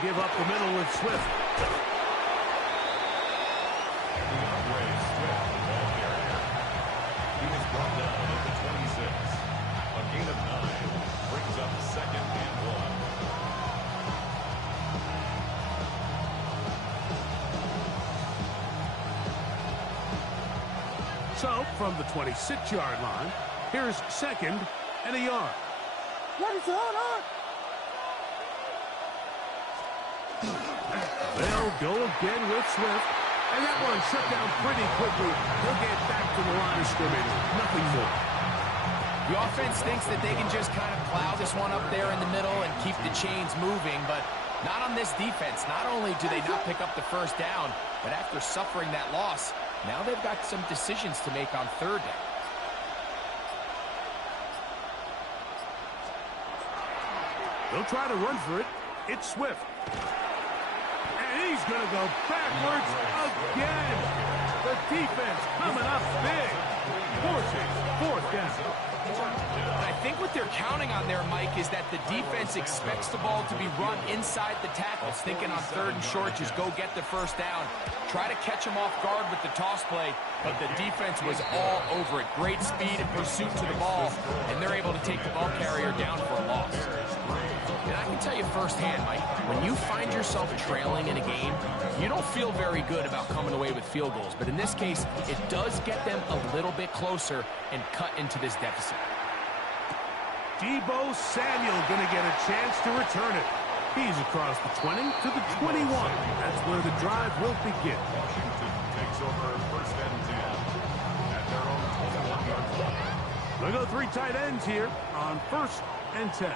Give up the middle with Swift. DeAndre Swift, the ball carrier. He was brought down at the 26. A gain of 9 brings up 2nd and 1. So, from the 26-yard line, here's 2nd and a yard. They'll go again with Swift. And that one shut down pretty quickly. He'll get back to the line of scrimmage. Nothing more. The offense thinks that they can just kind of plow this one up there in the middle and keep the chains moving, but not on this defense. Not only do they not pick up the first down, but after suffering that loss, now they've got some decisions to make on 3rd down. They'll try to run for it. It's Swift. And he's going to go backwards again. The defense coming up big. Forcing 4th down. I think what they're counting on there, Mike, is that the defense expects the ball to be run inside the tackles, thinking on 3rd and short, just go get the first down. Try to catch them off guard with the toss play, but the defense was all over it. Great speed and pursuit to the ball, and they're able to take the ball carrier down for a loss. And I can tell you firsthand, Mike, when you find yourself trailing in a game, you don't feel very good about coming away with field goals. But in this case, it does get them a little bit closer and cut into this deficit. Deebo Samuel going to get a chance to return it. He's across the 20 to the 21. That's where the drive will begin. Washington takes over 1st and 10 at their own 21-yard line. They'll go 3 tight ends here on 1st and 10.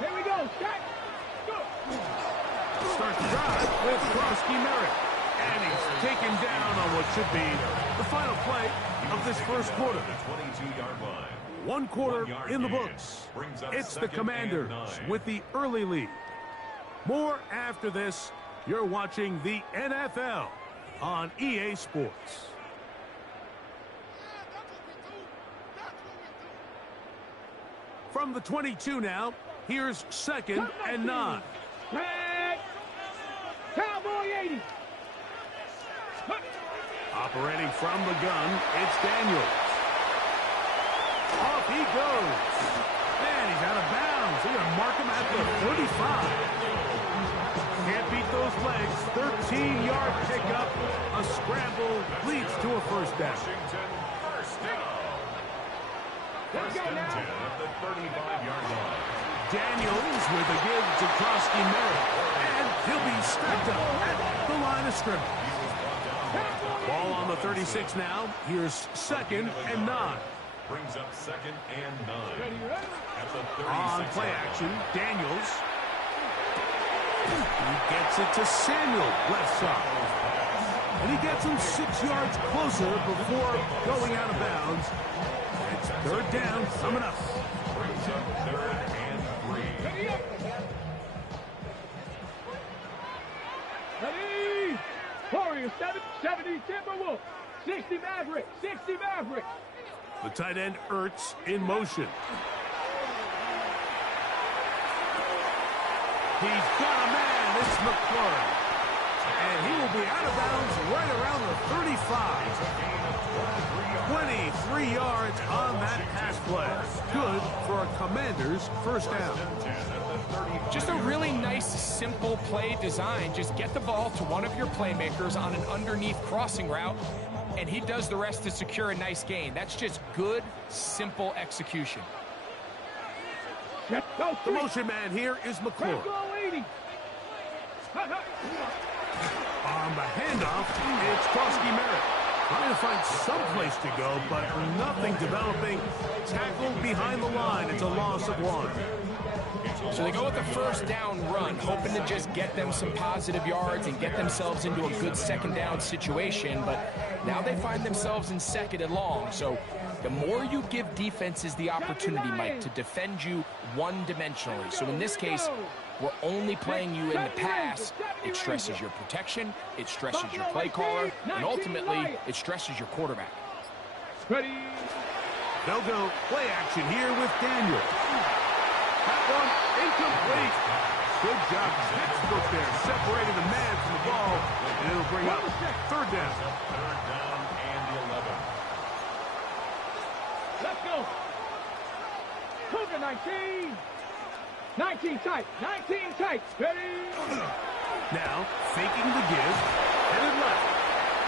Here we go. Start the drive with Krosky Merritt. And he's taken down on what should be the final play of this first quarter. The 22-yard line. 1 quarter in the books. It's the Commanders with the early lead. More after this. You're watching the NFL on EA Sports. From the 22 now, here's 2nd and 9. Cowboy 80. Operating from the gun, it's Daniels. Off he goes. And he's out of bounds. They're going to mark him at the 35. Can't beat those legs. 13-yard pickup. A scramble leads to a first down. Washington, first down. 1st and 10 at the 35-yard line. Daniels with a give to Krosky Merritt. And he'll be stacked up at the line of scrimmage. Ball on the 36 now. Here's 2nd and 9. Brings up 2nd and 9. At the 36. On play action, Daniels. He gets it to Samuel, left side. And he gets him 6 yards closer before going out of bounds. It's 3rd down coming up. Brings up 3rd and 3. Ready? Warriors 70 Timberwolves. 60 Mavericks. 60 Mavericks. The tight end Ertz in motion. He's got a man. It's McLaurin. And he will be out of bounds right around the 35. 23 yards on that pass play. Good for a Commander's first down. Just a really nice, simple play design. Just get the ball to one of your playmakers on an underneath crossing route, and he does the rest to secure a nice gain. That's just good, simple execution. The motion man here is McLaurin. On the handoff, it's Krosky Merritt. Trying to find some place to go, but nothing developing. Tackled behind the line. It's a loss of 1. So they go with the first down run, hoping to just get them some positive yards and get themselves into a good 2nd down situation, but now they find themselves in 2nd and long. So the more you give defenses the opportunity, Mike, to defend you one-dimensionally. So in this case, we're only playing you in the pass. It stresses your protection, it stresses your play caller, and ultimately, it stresses your quarterback. Ready? They'll go play action here with Daniel. That one incomplete. Good job. Textbook there, separating the man from the ball. And it'll bring up third down. Third down and 11. Let's go. Cougar 19. 19 tight. 19 tight. Ready? Now, faking the give, headed left.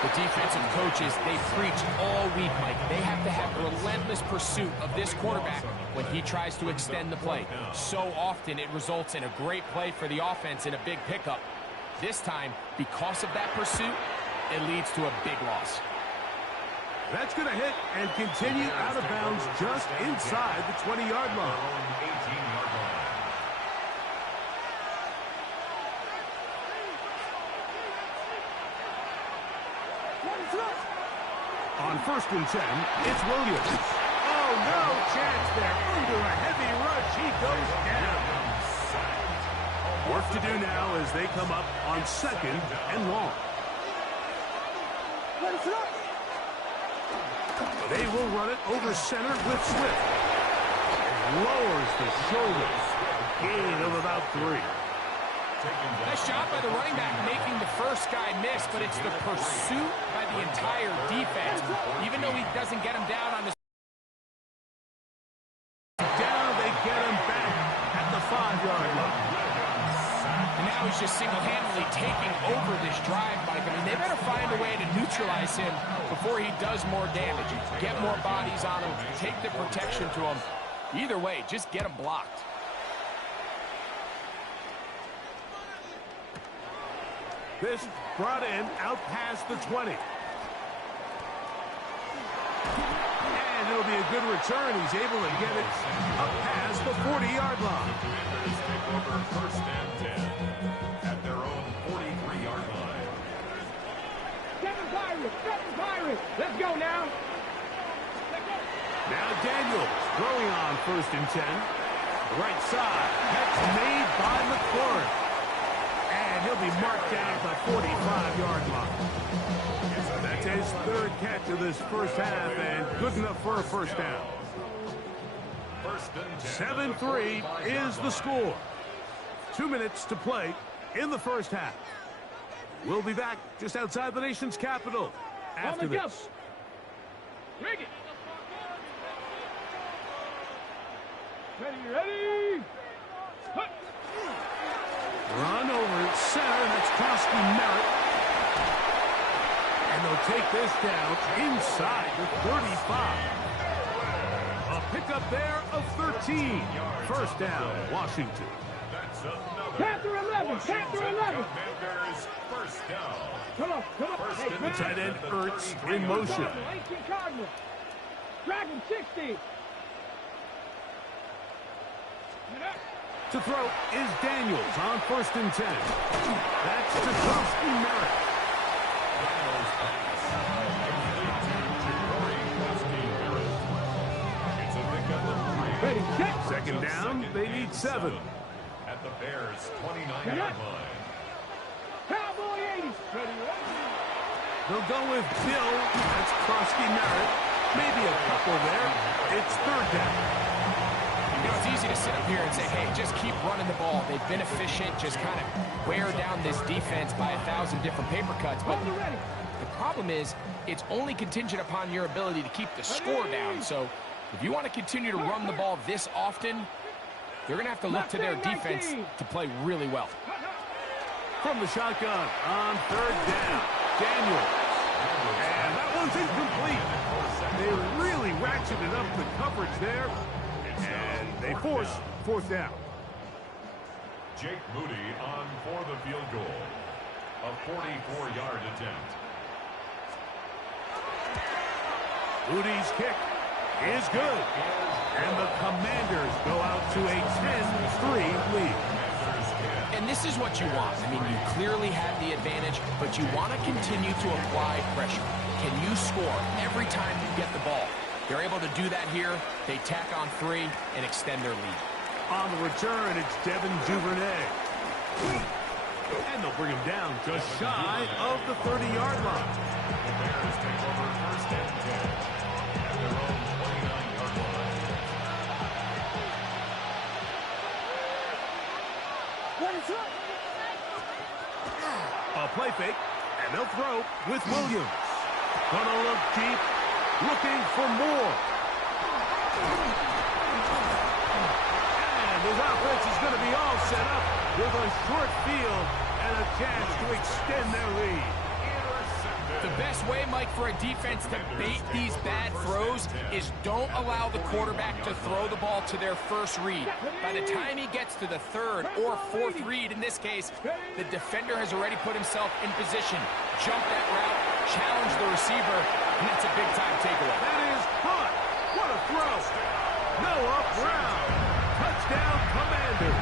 The defensive coaches, they preach all week, Mike. They have to have relentless pursuit of this quarterback when he tries to extend the play. So often it results in a great play for the offense and a big pickup. This time, because of that pursuit, it leads to a big loss. That's going to hit and continue out of bounds just inside the 20-yard line. 18-yard line. On 1st and 10, it's Williams. Oh, no chance there. Under a heavy rush, he goes down. Work to do now as they come up on 2nd and long. They will run it over center with Swift. Lowers the shoulders. Gain of about 3. Nice job by the running back making the first guy miss, but it's the pursuit by the entire defense. Even though he doesn't get him down on the... Down, they get him back at the 5-yard line. And now he's just single-handedly taking over this drive, Mike. I mean, they better find a way to neutralize him before he does more damage. Get more bodies on him, take the protection to him. Either way, just get him blocked. This brought in out past the 20. And it'll be a good return. He's able to get it up past the 40-yard line. Commanders take over 1st and 10 at their own 43-yard line. Seven Pirates. Let's go now. Now Daniels throwing on 1st and 10. Right side. That's made by McLaurin. And he'll be marked down at the 45-yard line. That's his 3rd catch of this first half, and good enough for a first down. 7-3 is the score. 2 minutes to play in the first half. We'll be back just outside the nation's capital after this. Rig it. Ready. Hut. Run over center, that's Krosky Merritt. And they'll take this down inside the 35. A pickup there of 13. First down, Washington. That's another Panther 11. Commanders first down. Come on. First Hey, and man. Tight end Ertz in Cardinal, motion. 18 Cardinal. Dragon 60. To throw is Daniels on 1st and 10. That's to Krosky Merritt. It's a pickup of 3. Ready, set. Second down, they need 7. At the Bears' 29-yard line. Cowboy 80. Ready. They'll go with Bill. That's Krosky Merritt. Maybe a couple there. It's 3rd down. You know, it's easy to sit up here and say, hey, just keep running the ball. They've been efficient, just kind of wear down this defense by 1,000 different paper cuts. But the problem is, it's only contingent upon your ability to keep the score down. So if you want to continue to run the ball this often, they're going to have to look to their defense to play really well. From the shotgun on 3rd down, Daniels. And that one's incomplete. They really ratcheted up the coverage there. And they force 4th down. Jake Moody on for the field goal. A 44-yard attempt. Moody's kick is good. And the Commanders go out to a 10-3 lead. And this is what you want. I mean, you clearly have the advantage, but you want to continue to apply pressure. Can you score every time you get the ball? They're able to do that here. They tack on 3 and extend their lead. On the return, it's Devin Duvernay. And they'll bring him down just shy of the 30-yard line. The Bears take over 1st and 10 at their own 29-yard A play fake, and they'll throw with Williams. Gonna look deep, looking for more. And his offense is going to be all set up with a short field and a chance to extend their lead. The best way, Mike, for a defense to bait these bad throws is don't allow the quarterback to throw the ball to their first read. By the time he gets to the third or fourth read, in this case, the defender has already put himself in position. Jump that route, challenge the receiver, and that's a big-time takeaway. That is caught. What a throw. Noah Brown. Touchdown, Commanders.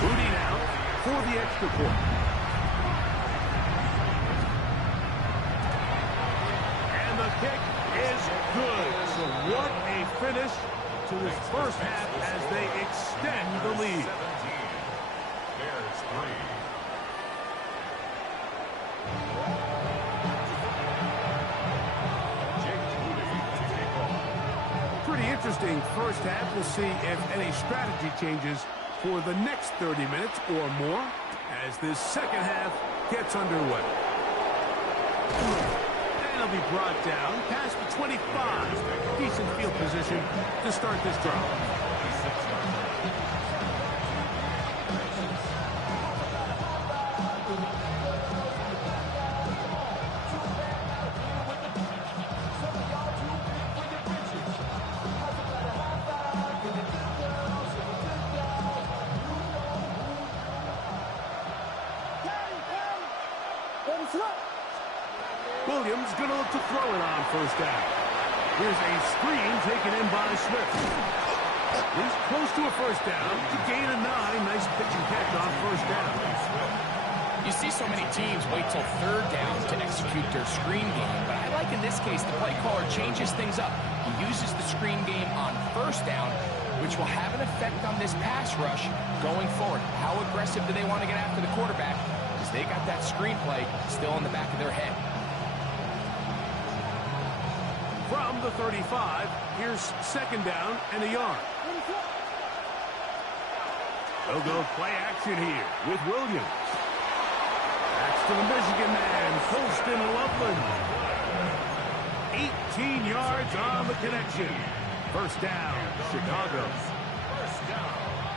Booting out for the extra point. And the kick is good. So what a finish to this first half as they extend the lead. Bears 3. Pretty interesting first half. We'll see if any strategy changes for the next 30 minutes or more as this second half gets underway. And it'll be brought down past the 25. Decent field position to start this drive. Williams going to look to throw it on first down. Here's a screen taken in by Swift. He's close to a first down to gain a 9. Nice pitch and catch on first down. You see so many teams wait till third down to execute their screen game, but I like in this case the play caller changes things up. He uses the screen game on first down, which will have an effect on this pass rush going forward. How aggressive do they want to get after the quarterback? Because they got that screen play still in the back of their head. From the 35, here's second down and a yard. They'll go play action here with Williams. Backs to the Michigan man, Colston Loveland. 18 yards on the connection. First down, Chicago.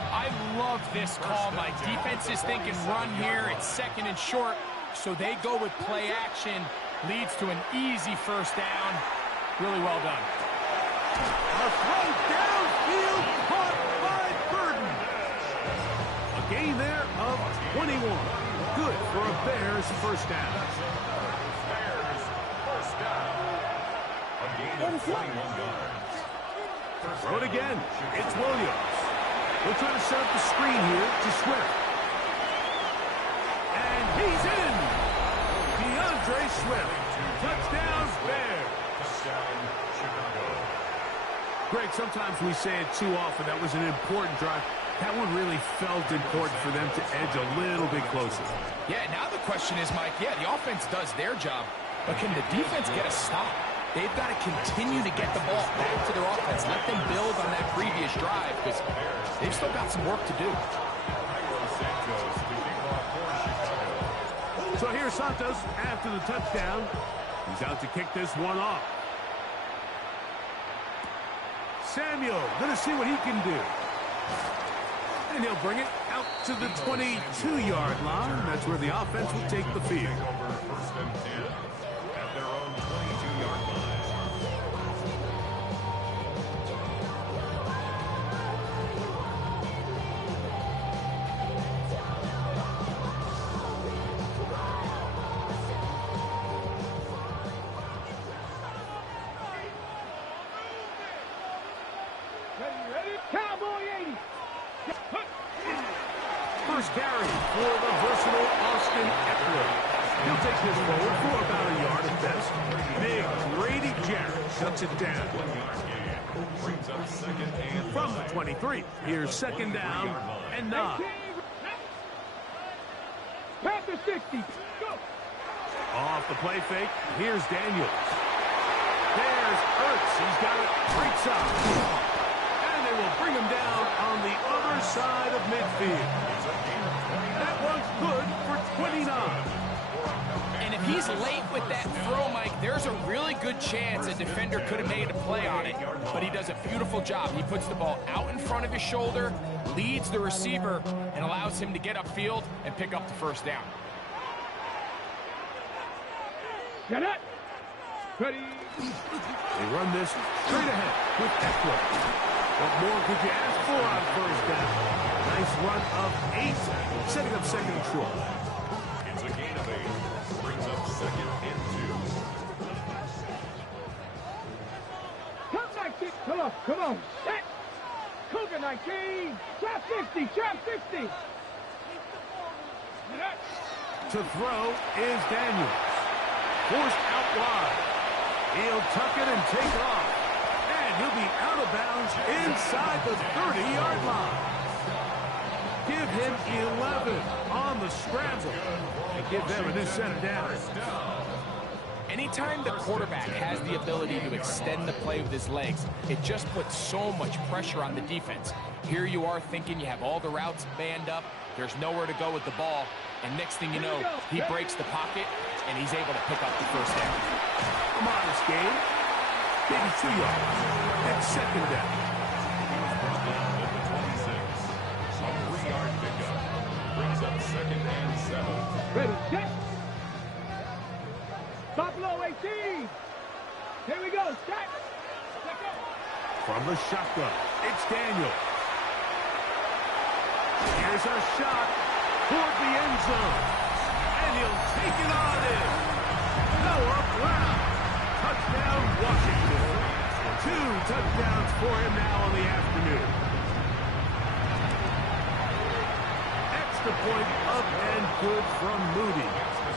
I love this call. My defense is thinking run here. It's second and short, so they go with play action. Leads to an easy first down. Really well done. A throw downfield caught by Burden. A gain there of 21. Good for a Bears first down. Bears first down. A gain of 21 yards. Throw it again. It's Williams. We'll try to set up the screen here to Swift. And he's in. DeAndre Swift. Touchdown, Bears. Touchdown, Chicago. Greg, sometimes we say it too often. That was an important drive. That one really felt important for them to edge a little bit closer. Yeah, now the question is, Mike, the offense does their job, but can the defense get a stop? They've got to continue to get the ball back to their offense. Let them build on that previous drive because they've still got some work to do. So here's Santos after the touchdown. He's out to kick this one off. Samuel going to see what he can do. And he'll bring it out to the 22-yard line. That's where the offense will take the field. First and 10 at their own 22-yard line. Cowboy 80. First carry for the versatile Austin Eckler. He'll take this forward for about a yard at best. Big Grady Jarrett shuts it down. Brings up second and From the 23, here's second down and 9. Panther 60. Go. Off the play fake, here's Daniels. There's Ertz. He's got it right side. And they will bring him down on the other side of midfield. That one's good for 29. And if he's late with that throw, Mike, there's a really good chance a defender could have made a play on it, but he does a beautiful job. He puts the ball out in front of his shoulder, leads the receiver, and allows him to get upfield and pick up the first down. Get it. Ready. They run this straight ahead with Eckler. What more could you ask for on first down? Nice run of 8, setting up second and short. It's a gain of 8. Brings up second and 2. Come 19. Come on. Come on. Set. Cougar 19. Trap 50. Trap 50. Get it. To throw is Daniels. Forced out wide. He'll tuck it and take off. And he'll be out of bounds inside the 30-yard line. Give him 11 on the scramble. And give them a new center down. Anytime the quarterback has the ability to extend the play with his legs, it just puts so much pressure on the defense. Here you are thinking you have all the routes banned up, there's nowhere to go with the ball, and next thing you know, he breaks the pocket, and he's able to pick up the first down. Come on, this game. Maybe 2 yards. That's second down. He was brought down at the 26. A 3-yard pickup. Brings up second and 7. Ready. Set. Buffalo 18. Here we go. Set. Let go. From the shotgun, it's Daniel. Here's a shot toward the end zone. And he'll take it on in. Noah Brown. Touchdown, Washington. 2 touchdowns for him now on the afternoon. Extra point up and good from Moody.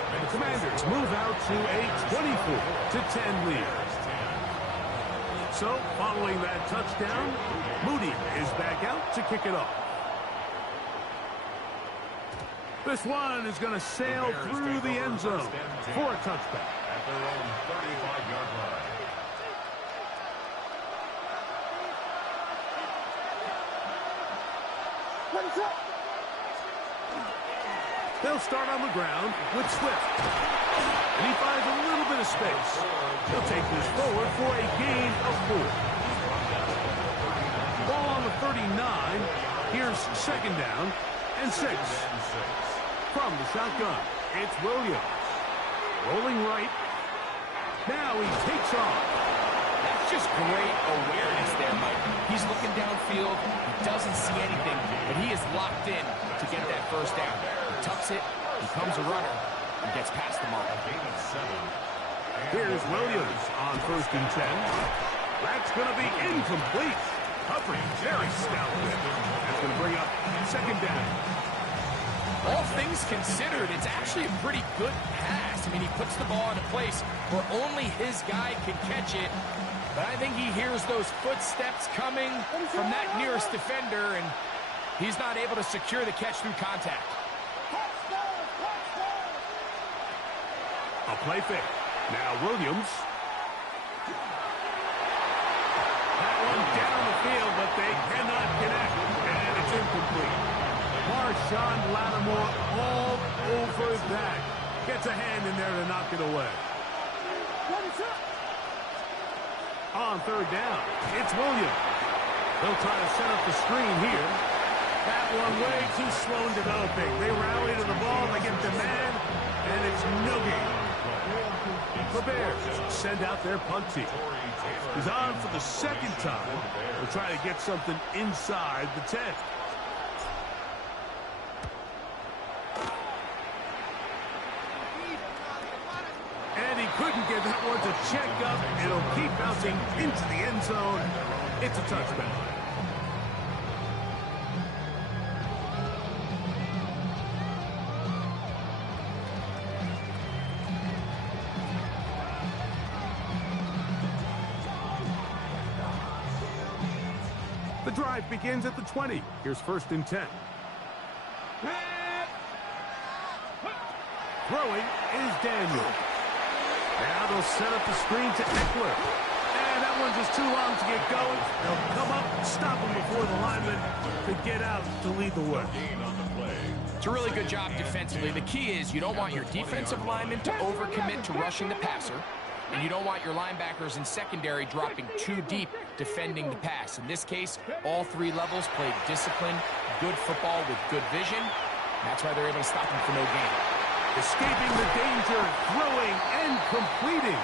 And the Commanders move out to a 24-10 lead. So, following that touchdown, Moody is back out to kick it off. This one is going to sail through the end zone for a touchback. At their own 35-yard line. They'll start on the ground with Swift. And he finds a little bit of space. He'll take this forward for a gain of 4. Ball on the 39. Here's second down and 6. From the shotgun, it's Williams. Rolling right. Now he takes off. That's just great awareness there, Mike. He's looking downfield. He doesn't see anything, but he is locked in to get that first down. He tucks it, becomes a runner, and gets past the mark. Gain of 7. Here's Williams on first and 10. That's going to be incomplete. Humphrey, very stout there. That's going to bring up second down. All things considered, it's actually a pretty good pass. I mean, he puts the ball in a place where only his guy can catch it. But I think he hears those footsteps coming from that nearest defender, and he's not able to secure the catch through contact. A play fake. Now Williams. That one down the field, but they cannot connect. And it's incomplete. Marshawn Lattimore all over that. Gets a hand in there to knock it away. On third down, it's Williams. They'll try to set up the screen here. That one way too slow in developing. They rally to the ball, they get the man, and it's no gain. The Bears send out their punt team. He's on for the second time. They'll try to get something inside the 10. And he couldn't get that one to check up. It'll keep bouncing into the end zone. It's a touchback. The drive begins at the 20. Here's first and 10. Throwing is Daniel. Now they'll set up the screen to Eckler. And that one's just too long to get going. They'll come up, stop him before for the lineman to get out to lead the way. Gain on the play. It's a really good job defensively. The key is you don't want your defensive linemen to overcommit to rushing the passer, and you don't want your linebackers in secondary dropping too deep defending the pass. In this case, all three levels played disciplined, good football with good vision. That's why they're able to stop him for no gain. Escaping the danger, throwing and completing.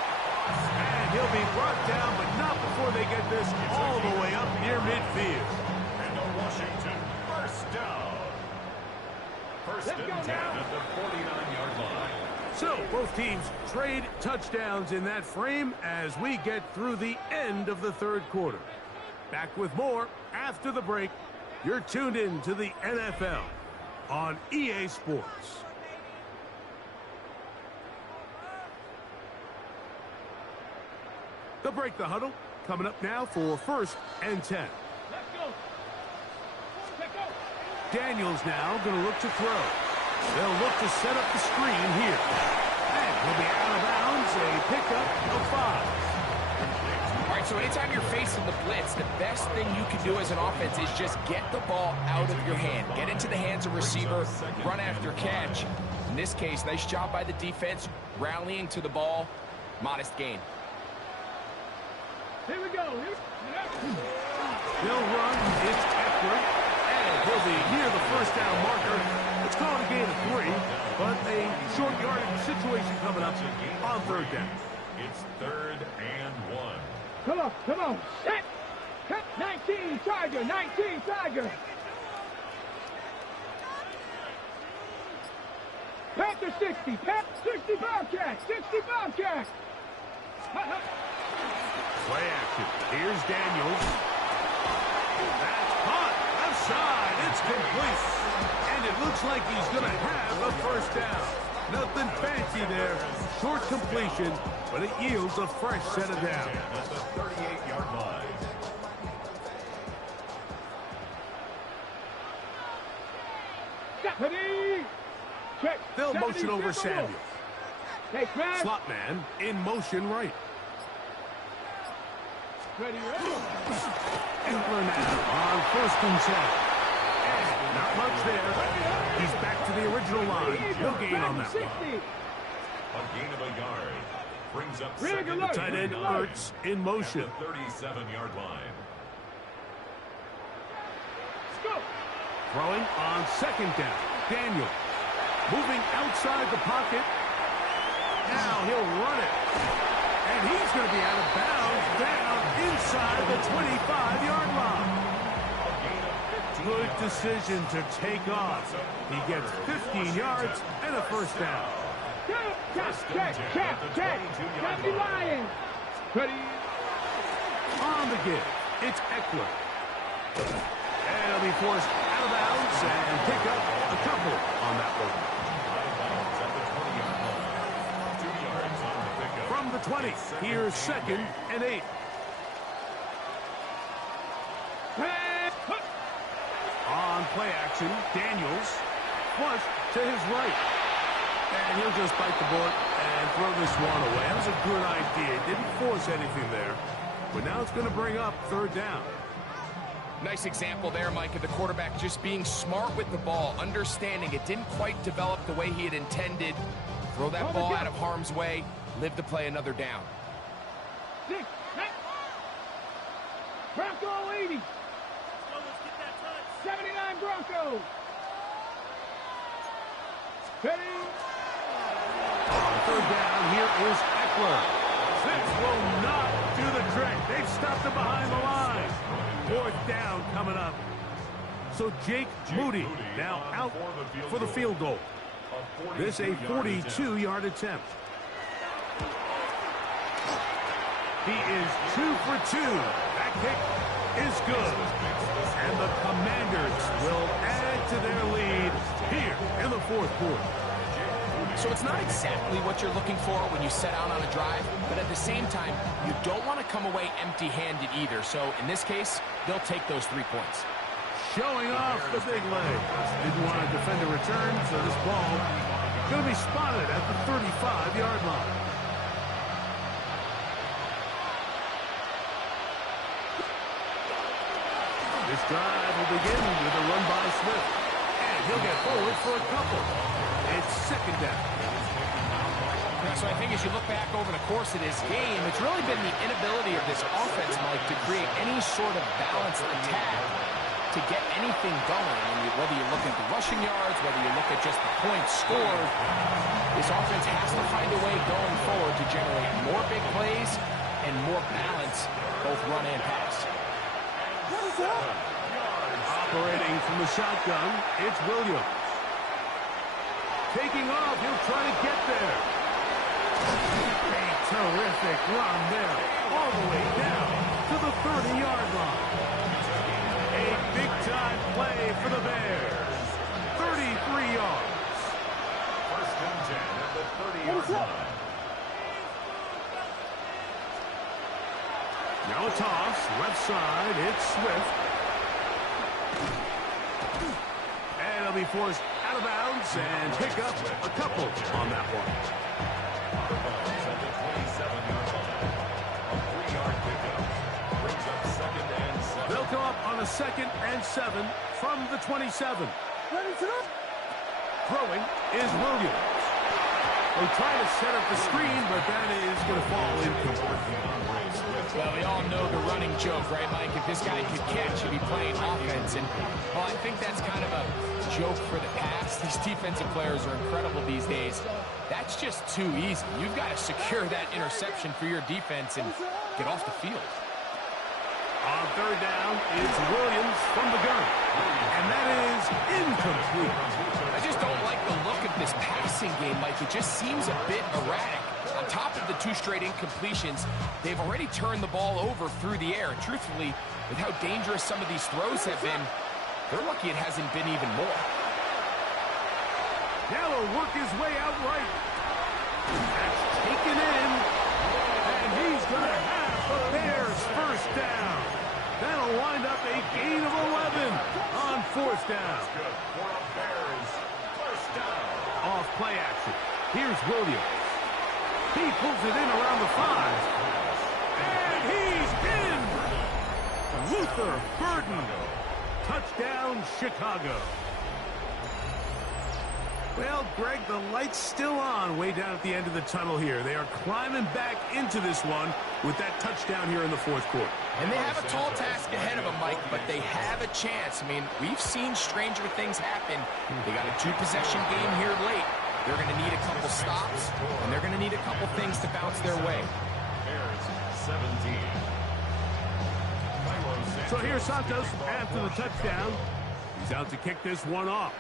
And he'll be brought down, but not before they get this all the way up near midfield. And a Washington first down. First and 10 at the 49-yard line. So, both teams trade touchdowns in that frame as we get through the end of the third quarter. Back with more after the break. You're tuned in to the NFL on EA Sports. The break, the huddle, coming up now for first and 10. Let's go. Let's go. Daniels now going to look to throw. They'll look to set up the screen here. And he'll be out of bounds, a pickup of 5. All right, so anytime you're facing the blitz, the best thing you can do as an offense is just get the ball out of your hand. Get into the hands of receiver, run after catch. In this case, nice job by the defense, rallying to the ball. Modest gain. Here we go. They'll run. It's Eckler. And he'll be near the first down marker. It's called a gain of 3, but a short yardage situation coming up on third down. It's 3rd and 1. Come on, come on. Set. Cut. 19, Tiger. 19, Tiger. Panther 60. 60 Bobcat. 60 Bobcat. Play action. Here's Daniels. That's caught. Left side. It's complete. And it looks like he's going to have a first down. Nothing fancy there. Short completion, but it yields a fresh set of downs. At the 38-yard line. Stephanie. Check. They'll motion over Samuel. Hey, Craig. Slot man in motion right. Ready, Eckler now on first and 10. And not much there. He's back to the original line. No gain on that 60. one. A gain of a yard. Brings up Rig second alert. Tight end Ertz in motion. at the 37-yard line. Let's go. Throwing on second down. Daniel moving outside the pocket. Now he'll run it. And he's going to be out of bounds down inside the 25-yard line. Good decision to take off. He gets 15 yards and a first down. Check. Happy Lions. Ready. On the give, it's Eckler. And he'll be forced out of bounds and pick up a couple on that one. From the 20, here's second and 8. On play action, Daniels flush to his right. And he'll just bite the bullet and throw this one away. That was a good idea. Didn't force anything there. But now it's going to bring up third down. Nice example there, Mike, of the quarterback just being smart with the ball, understanding it didn't quite develop the way he had intended. Throw that ball out of harm's way, live to play another down. 6, 9. Bronco 80. 79 Broncos. Ready. On third down, here is Eckler. This will not do the trick. They've stopped him behind the line. Fourth down coming up. So Jake Moody now out for the field goal. This a 42-yard attempt. He is 2 for 2. That kick is good. And the Commanders will add to their lead here in the fourth quarter. So it's not exactly what you're looking for when you set out on a drive, but at the same time, you don't want to come away empty-handed either. So in this case, they'll take those 3 points. Showing off the big leg. Didn't want to defend a return, so this ball going to be spotted at the 35-yard line. This drive will begin with a run by Swift. And he'll get forward for a couple. It's second down. So I think as you look back over the course of this game, it's really been the inability of this offense, Mike, to create any sort of balanced attack to get anything going. And whether you look at the rushing yards, whether you look at just the points scored, this offense has to find a way going forward to generate more big plays and more balance, both run and pass. Operating from the shotgun, it's Williams. Taking off, he'll try to get there. A terrific run there, all the way down to the 30-yard line. A big-time play for the Bears. 33 yards. First and 10 at the 30-yard line. Now a toss, left side, it's Swift. And he'll be forced out of bounds and pick up a couple on that one. The Bears at the 27-yard line. A 3-yard pickup. Brings up second and 7. They'll come up on a 2nd and 7 from the 27. Throwing is Williams. They try to set up the screen, but that is going to fall incomplete. Well, we all know the running joke, right, Mike? If this guy could catch, he'd be playing offense. And, well, I think that's kind of a joke for the past. These defensive players are incredible these days. That's just too easy. You've got to secure that interception for your defense and get off the field. On third down, it's Williams from the gun. And that is incomplete. I just don't like the look of this passing game, Mike. It just seems a bit erratic. On top of the 2 straight incompletions, they've already turned the ball over through the air. And truthfully, with how dangerous some of these throws have been, they're lucky it hasn't been even more. Now he'll work his way out right. That's taken in. And he's going to have the Bears first down. That'll wind up a gain of 11 on 4th down. Good for a Bears first down. Off play action. Here's Williams. He pulls it in around the 5. And he's in! Luther Burden. Touchdown, Chicago. Well, Greg, the light's still on way down at the end of the tunnel here. They are climbing back into this one with that touchdown here in the 4th quarter. And they have a tall task ahead of them, Mike, but they have a chance. I mean, we've seen stranger things happen. They got a 2-possession game here late. They're going to need a couple stops, and they're going to need a couple things to bounce their way. Bears 17. So here's Santos after the touchdown. He's out to kick this one off.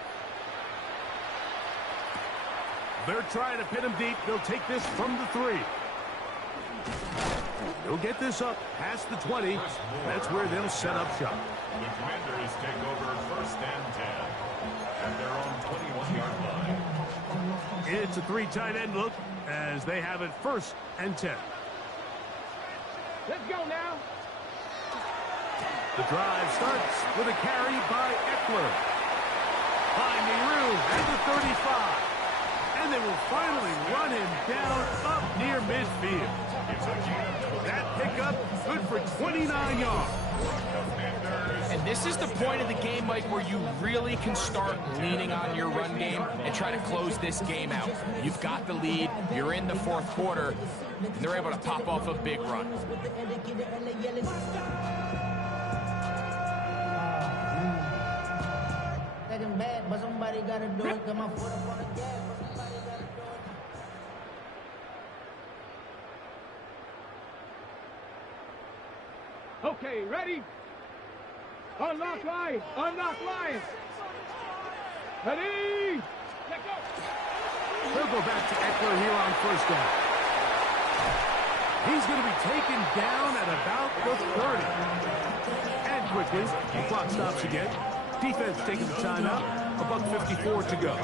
They're trying to pin him deep. They'll take this from the 3. They'll get this up past the 20. That's where they'll set up shop. The Commanders take over first and 10 at their own 21-yard line. It's a 3 tight end look as they have it 1st and 10. Let's go now. The drive starts with a carry by Eckler. Finding room at the 35. And they will finally run him down up near midfield. That pickup good for 29 yards. And this is the point of the game, Mike, where you really can start leaning on your run game and try to close this game out. You've got the lead. You're in the 4th quarter. And they're able to pop off a big run. Second bad, but somebody got to do it. Come on, put up on the gas. Okay, ready? Unlock line! Unlock line! Ready? Let go! They'll go back to Eckler here on 1st down. He's going to be taken down at about the 30. And quickly, the clock stops again. Defense taking the timeout. $1:54 to go.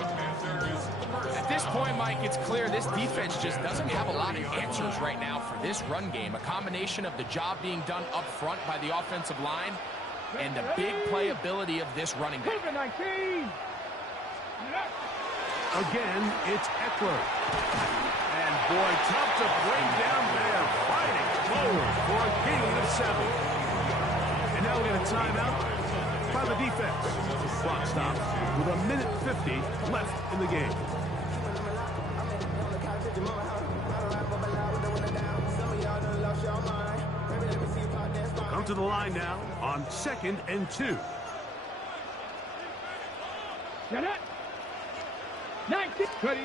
At this point, Mike, it's clear this defense just doesn't have a lot of answers right now for this run game. A combination of the job being done up front by the offensive line and the big playability of this running back. Cougar 19! Again, it's Eckler. And boy, tough to bring down there. Fighting forward for a gain of 7. And now we got a timeout by the defense. Clock stops with 1:50 left in the game. Come to the line now on 2nd and 2. Get it. 19. Ready.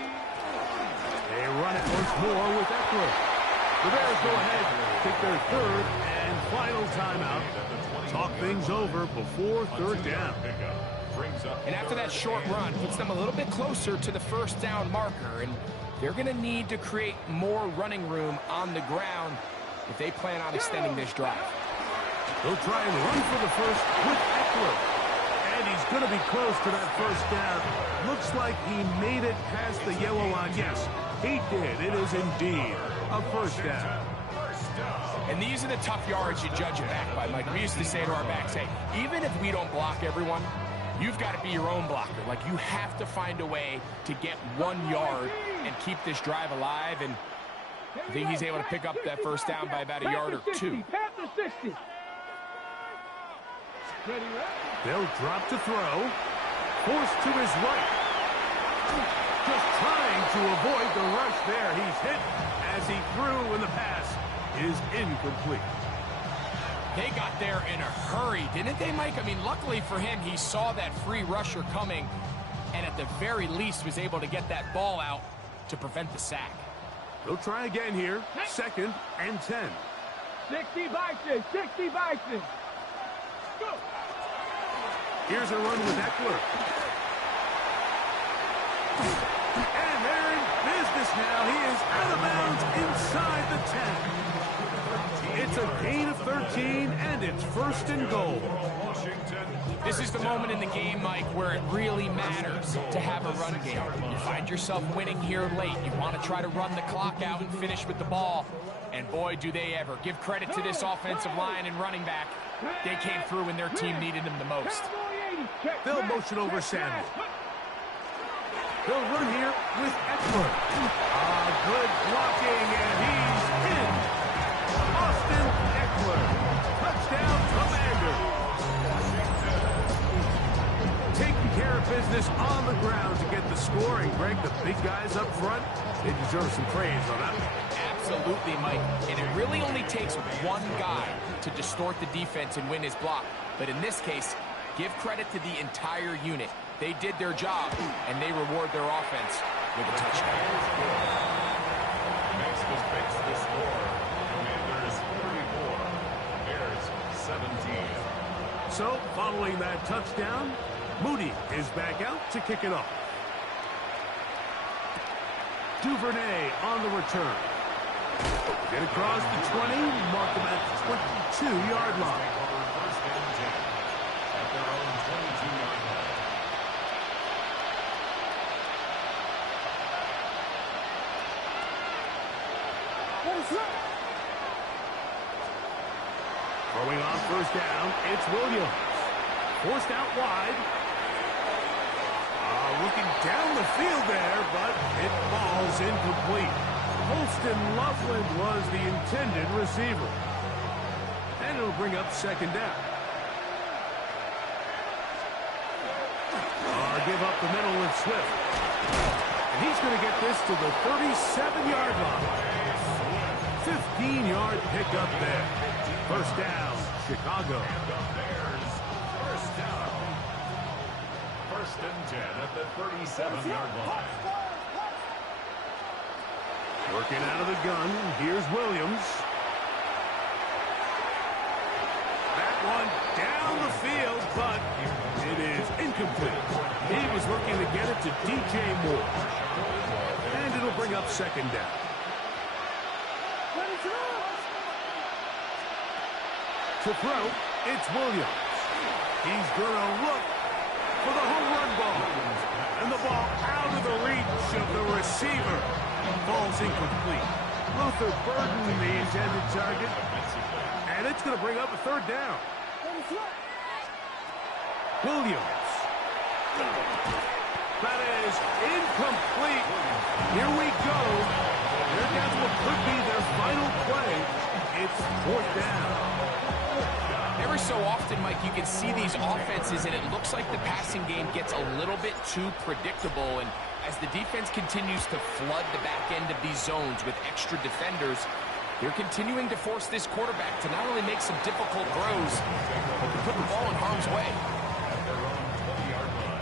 They run it once more with Eckler. The Bears go ahead, take their third and final timeout. Talk things over before third down. And after that short run, puts them a little bit closer to the first down marker, and they're going to need to create more running room on the ground if they plan on extending this drive. They'll try and run for the first with Eckler. And he's going to be close to that first down. Looks like he made it past the yellow line. Yes, he did. It is indeed a first down. And these are the tough yards you judge it back by, Mike. We used to say to our backs, hey, even if we don't block everyone, you've got to be your own blocker. Like, you have to find a way to get 1 yard and keep this drive alive. And I think he's able to pick up that first down by about a yard or two. Past the 60. They'll drop to throw. Forced to his right. Just trying to avoid the rush there. He's hit as he threw, and the pass is incomplete. They got there in a hurry, didn't they, Mike? I mean, luckily for him, he saw that free rusher coming, and at the very least was able to get that ball out to prevent the sack. They'll try again here. 2nd and 10. 60 Bison. 60 Bison. Go. Here's a run with Eckler. And they're in business now. He is out of bounds inside the 10. It's a gain of 13, and it's 1st and goal. This is the moment in the game, Mike, where it really matters to have a run game. You find yourself winning here late. You want to try to run the clock out and finish with the ball. And boy, do they ever. Give credit to this offensive line and running back. They came through when their team needed them the most. They'll motion over Samuel. They'll run here with Eckler. Good blocking, and he's in. Austin Eckler. Touchdown, Commanders. Taking care of business on the ground to get the score. And Greg, the big guys up front, they deserve some praise on that one. Absolutely, Mike. And it really only takes one guy to distort the defense and win his block. But in this case, give credit to the entire unit. They did their job, and they reward their offense with a touchdown. Makes the score. Commanders 34, Bears 17. So, following that touchdown, Moody is back out to kick it off. Duvernay on the return. Get across the 20, mark them at the 22-yard line. First and 10 at their own 22-yard line. Throwing on first down, it's Williams. Forced out wide. Looking down the field there, but it falls incomplete. Holston Loveland was the intended receiver. And it'll bring up 2nd down. Give up the middle with Swift. And he's going to get this to the 37-yard line. 15-yard pickup there. First down, Chicago. First down. 1st and 10 at the 37-yard line. Working out of the gun, here's Williams. That one down the field, but it is incomplete. He was looking to get it to DJ Moore. And it'll bring up 2nd down. To throw, it's Williams. He's going to look for the home run ball. And the ball out of the reach of the receiver. Ball's incomplete. Luther Burden, the intended target. And it's going to bring up a 3rd down. Williams. That is incomplete. Here we go. They're down to what could be their final play. It's 4th down. Every so often, Mike, you can see these offenses, and it looks like the passing game gets a little bit too predictable. And as the defense continues to flood the back end of these zones with extra defenders, they're continuing to force this quarterback to not only make some difficult throws, but to put the ball in harm's way. At their own 20-yard line.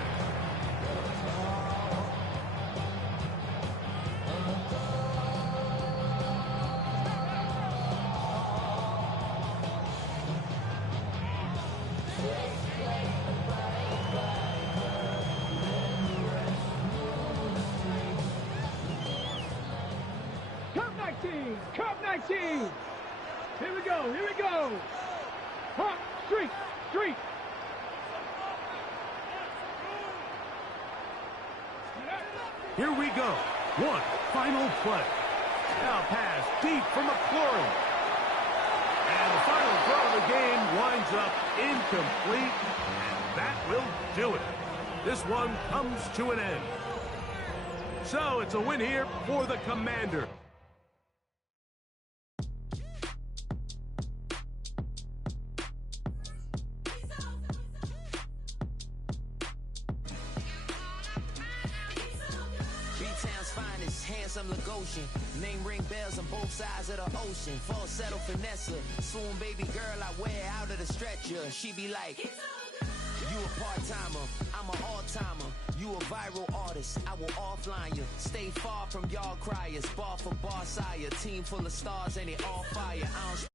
Curve 19! Curve 19! Here we go, here we go! Hot, street, street! Here we go. One final play. Now pass deep for McLaurin. And the final throw of the game winds up incomplete. And that will do it. This one comes to an end. So it's a win here for the Commander. B-Town's finest, handsome Lagosian. Name ring bells on both sides of the ocean. Falsetto finesse, swoon baby girl I wear out of the stretcher. She be like, you a part-timer, I'm an all-timer. You a viral artist, I will offline you. Stay far from y'all criers, bar for bar sire. Team full of stars and they all fire. I don't